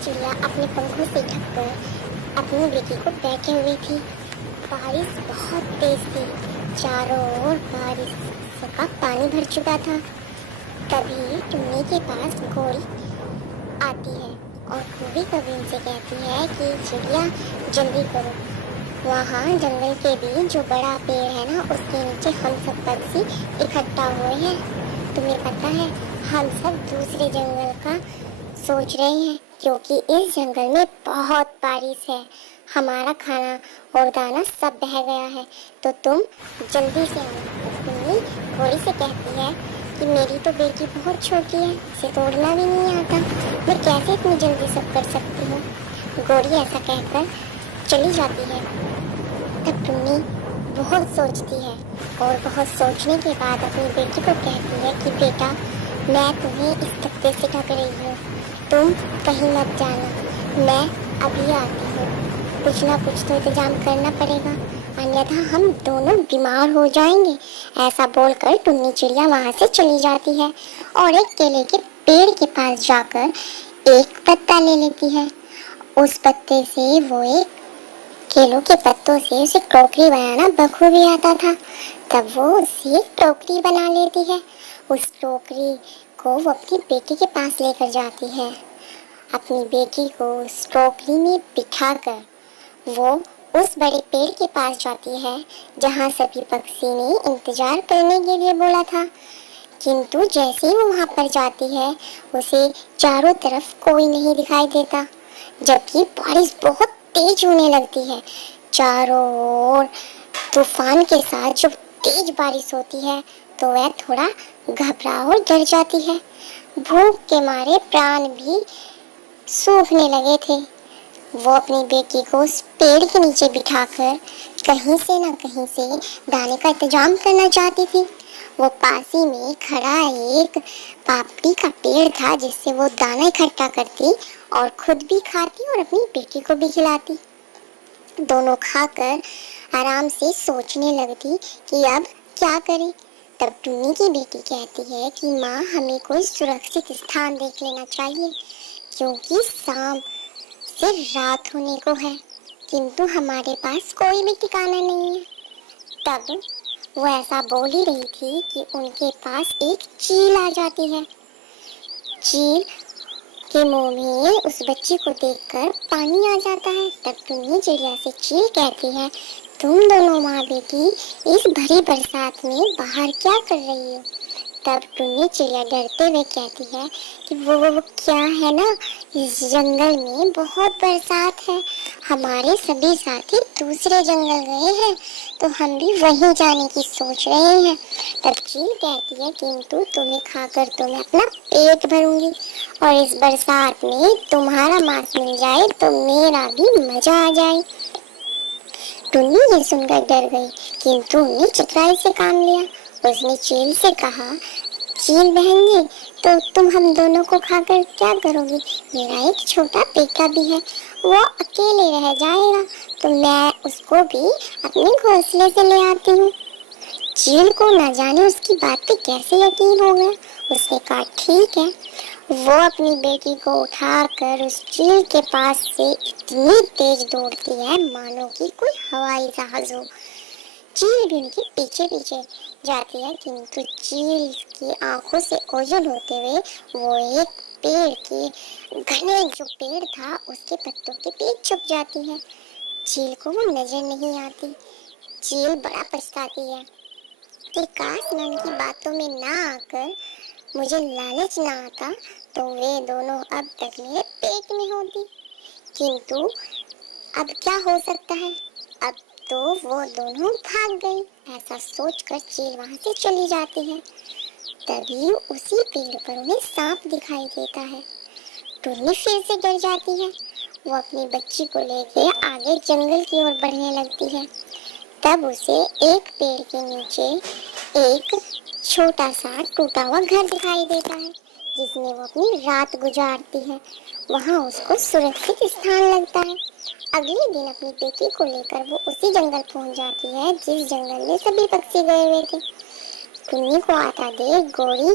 चिड़िया अपने पंखों से ढककर अपनी बेटी को बैठे हुई थी। बारिश बहुत तेज थी, चारों ओर बारिश का पानी भर चुका था। तभी टुन्नी के पास घोड़ी आती है और कभी कभी उनसे कहती है कि चिड़िया जल्दी करो, वहाँ जंगल के बीच जो बड़ा पेड़ है ना, उसके नीचे हम सब पक्षी इकट्ठा हुए हैं। तुम्हें पता है, हम सब दूसरे जंगल का सोच रहे हैं क्योंकि इस जंगल में बहुत बारिश है। हमारा खाना और दाना सब बह गया है, तो तुम जल्दी से आओ। टुन्नी घोड़ी से कहती है कि मेरी तो बेटी बहुत छोटी है, इसे तोड़ना भी नहीं आता, मैं कैसे इतनी जल्दी सब कर सकती हूँ। घोड़ी ऐसा कहकर चली जाती है। तब टुन्नी बहुत सोचती है और बहुत सोचने के बाद अपनी बेटी को कहती है कि बेटा, मैं तुम्हें इस तख्ते से ढक रही हूँ, तुम कहीं मत जाना, मैं अभी आती हूँ। कुछ ना कुछ तो इंतजाम करना पड़ेगा, अन्यथा हम दोनों बीमार हो जाएंगे। ऐसा बोलकर टुन्नी चिड़िया वहाँ से चली जाती है और एक केले के पेड़ के पास जाकर एक पत्ता ले लेती है। उस पत्ते से वो एक केलों के पत्तों से उसे टोकरी बनाना बखूबी आता था। तब वो उससे एक टोकरी बना लेती है। उस टोकरी को वो अपनी बेटी के पास लेकर जाती है। अपनी बेटी को उस टोकरी में बिठाकर वो उस बड़े पेड़ के पास जाती है जहाँ सभी पक्षी ने इंतजार करने के लिए बोला था। किंतु जैसे ही वो वहाँ पर जाती है, उसे चारों तरफ कोई नहीं दिखाई देता, जबकि बारिश बहुत तेज होने लगती है। चारों ओर तूफान के साथ जब तेज बारिश होती है तो वह थोड़ा घबरा और डर जाती है। भूख के मारे प्राण भी सूखने लगे थे। वो अपनी बेटी को उस पेड़ के नीचे बिठाकर कहीं से न कहीं से दाने का इंतजाम करना चाहती थी। वो पास ही में खड़ा एक पापड़ी का पेड़ था जिससे वो दाना इकट्ठा करती और खुद भी खाती और अपनी बेटी को भी खिलाती। दोनों खाकर आराम से सोचने लगती कि अब क्या करें। तब टुन्नी की बेटी कहती है कि माँ, हमें कोई सुरक्षित स्थान देख लेना चाहिए क्योंकि शाम से रात होने को है, किंतु हमारे पास कोई भी ठिकाना नहीं है। तब वो ऐसा बोल ही रही थी कि उनके पास एक चील आ जाती है। चील के मुंह में उस बच्ची को देखकर पानी आ जाता है। तब टुन्नी चिड़िया से चील कहती है, तुम दोनों माँ बेटी इस भरी बरसात में बाहर क्या कर रही हो। तब टुन्नी चिड़िया डरते हुए कहती है कि वो क्या है ना, इस जंगल में बहुत बरसात है, हमारे सभी साथी दूसरे जंगल गए हैं, तो हम भी वहीं जाने की सोच रहे हैं। तब चील कहती है, किंतु तुम्हें खाकर तो मैं अपना पेट भरूंगी और इस बरसात में तुम्हारा मांस मिल जाए तो मेरा भी मजा आ जाए। टुन्नी ये सुनकर डर गई, किंतु उन्हें चतुराई से काम लिया। उसने चील से कहा, चील बहन जी, तो तुम हम दोनों को खाकर क्या करोगी, मेरा एक छोटा बेटा भी है, वो अकेले रह जाएगा, तो मैं उसको भी अपने घोंसले से ले आती हूँ। चील को न जाने उसकी बात पे कैसे यकीन हो गया। उसने कहा, ठीक है। वो अपनी बेटी को उठाकर उस चील के पास से इतनी तेज दौड़ती है मानो कि कोई हवाई जहाज हो। चील भी उनके पीछे पीछे जाती है, किंतु चील की आंखों से ओझल होते हुए वो एक पेड़ के घने जो पेड़ था उसके पत्तों के पीछे छुप जाती है। चील को वो नजर नहीं आती। चील बड़ा पछताती है कि काश मैं उनकी बातों में ना आकर मुझे लालच ना आता तो वे दोनों अब तक मेरे पेट में होती। किंतु अब क्या हो सकता है, अब तो वो दोनों भाग गई। ऐसा सोचकर चील वहां से चली जाती है। तभी उसी पेड़ पर उन्हें सांप दिखाई देता है। टुन्नी फिर से डर जाती है। वो अपनी बच्ची को लेके आगे जंगल की ओर बढ़ने लगती है। तब उसे एक पेड़ के नीचे एक छोटा सा टूटा हुआ घर दिखाई देता है जिसमें वो अपनी रात गुजारती है। वहाँ उसको सुरक्षित स्थान लगता है। अगले दिन अपनी बेटी को लेकर वो उसी जंगल पहुंच जाती है जिस जंगल में सभी पक्षी गए हुए थे। टुन्नी को आता देख गोरी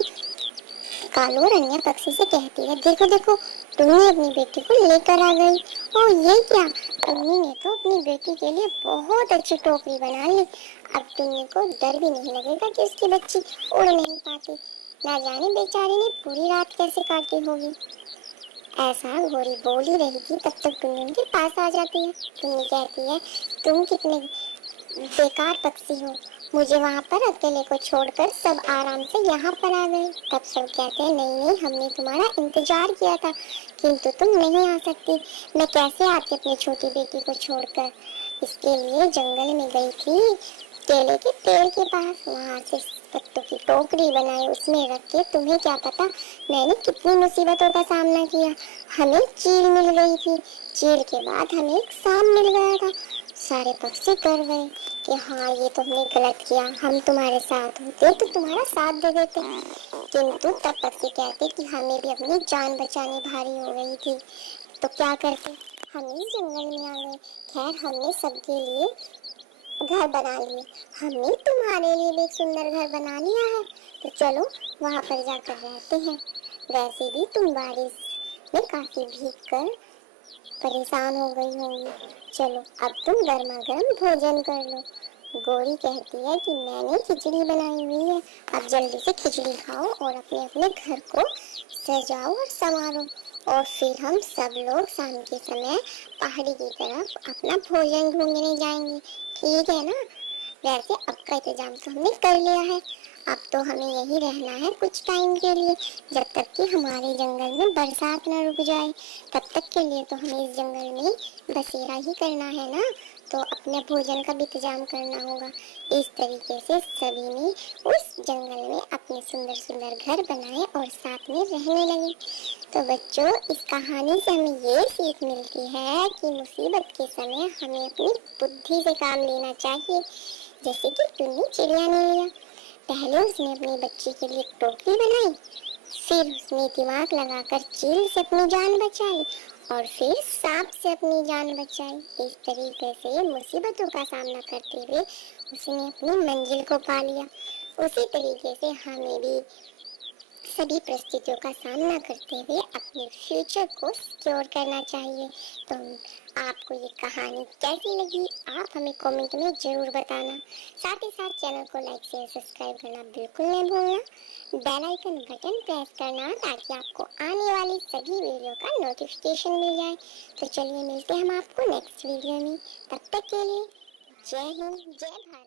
कालू और अन्य पक्षी से कहती है, देखो देखो, टुन्नी अपनी बेटी को लेकर आ गई। और ये क्या, टुन्नी ने तो अपनी बेटी के लिए बहुत अच्छी टोकरी बना ली। अब टुन्नी को डर भी नहीं लगेगा कि उसकी बच्ची उड़ नहीं पाती। ना जाने बेचारी ने पूरी रात कैसे काटी होगी। ऐसा गोरी बोल ही रही थी, तब तक टुन्नी उनके पास आ जाती है। टुन्नी कहती है, तुम कितने बेकार पक्षी हो, मुझे वहाँ पर अकेले को छोड़कर सब आराम से यहाँ पर आ गए। तब सब कहते हैं, नहीं नहीं, हमने तुम्हारा इंतजार किया था, किंतु तुम नहीं आ सकती। मैं कैसे आती अपनी छोटी बेटी को छोड़कर। इसके लिए जंगल में गई थी, केले के पेड़ के पास, वहाँ से पत्तों की टोकरी बनाई, उसमें रख के। तुम्हें क्या पता मैंने कितनी मुसीबतों का सामना किया। हमें चील मिल गई थी, चील के बाद हमें एक सांप मिल गया था। सारे पक्षी कर गए कि हाँ ये तो हमने गलत किया, हम तुम्हारे साथ होते तो तुम्हारा साथ दे देते। किंतु तब पक्षी कहते कि हमें भी अपनी जान बचानी भारी हो गई थी, तो क्या करते, हम इस जंगल में आ गए। खैर हमने सबके लिए घर बना लिए, हमने तुम्हारे लिए भी एक सुंदर घर बना लिया है, तो चलो वहाँ पर जाकर रहते हैं। वैसे भी तुम बारिश में काफी भीग कर परेशान हो गई होंगी, चलो अब तुम गर्मा गर्म भोजन कर लो। गोरी कहती है कि मैंने खिचड़ी बनाई हुई है, अब जल्दी से खिचड़ी खाओ और अपने अपने घर को सजाओ और संवारो, और फिर हम सब लोग शाम के समय पहाड़ी की तरफ अपना भोजन ढूंढने जाएंगे। ठीक है ना। वैसे अब का इंतजाम तो हमने कर लिया है, अब तो हमें यही रहना है कुछ टाइम के लिए, जब तक कि हमारे जंगल में बरसात न रुक जाए। तब तक के लिए तो हमें इस जंगल में बसेरा ही करना है ना, तो अपने भोजन का भी इंतजाम करना होगा। इस तरीके से सभी ने उस जंगल में अपने सुंदर सुंदर घर बनाए और साथ में रहने लगे। तो बच्चों, इस कहानी से हमें ये सीख मिलती है कि मुसीबत के समय हमें अपनी बुद्धि से काम लेना चाहिए। जैसे कि टुन्नी चिड़िया ने लिया, पहले उसने अपनी बच्ची के लिए टोकरी बनाई, फिर उसने दिमाग लगाकर चील से अपनी जान बचाई, और फिर सांप से अपनी जान बचाई। इस तरीके से मुसीबतों का सामना करते हुए उसने अपनी मंजिल को पा लिया। उसी तरीके से हमें भी सभी परिस्थितियों का सामना करते हुए अपने फ्यूचर को सिक्योर करना चाहिए। तो आपको ये कहानी कैसी लगी, आप हमें कमेंट में जरूर बताना। साथ ही साथ चैनल को लाइक शेयर सब्सक्राइब करना बिल्कुल नहीं भूलना। बेल आइकन बटन प्रेस करना ताकि आपको आने वाली सभी वीडियो का नोटिफिकेशन मिल जाए। तो चलिए मिलते हैं हम आपको नेक्स्ट वीडियो में, तब तक के लिए जय हिंद जय भारत।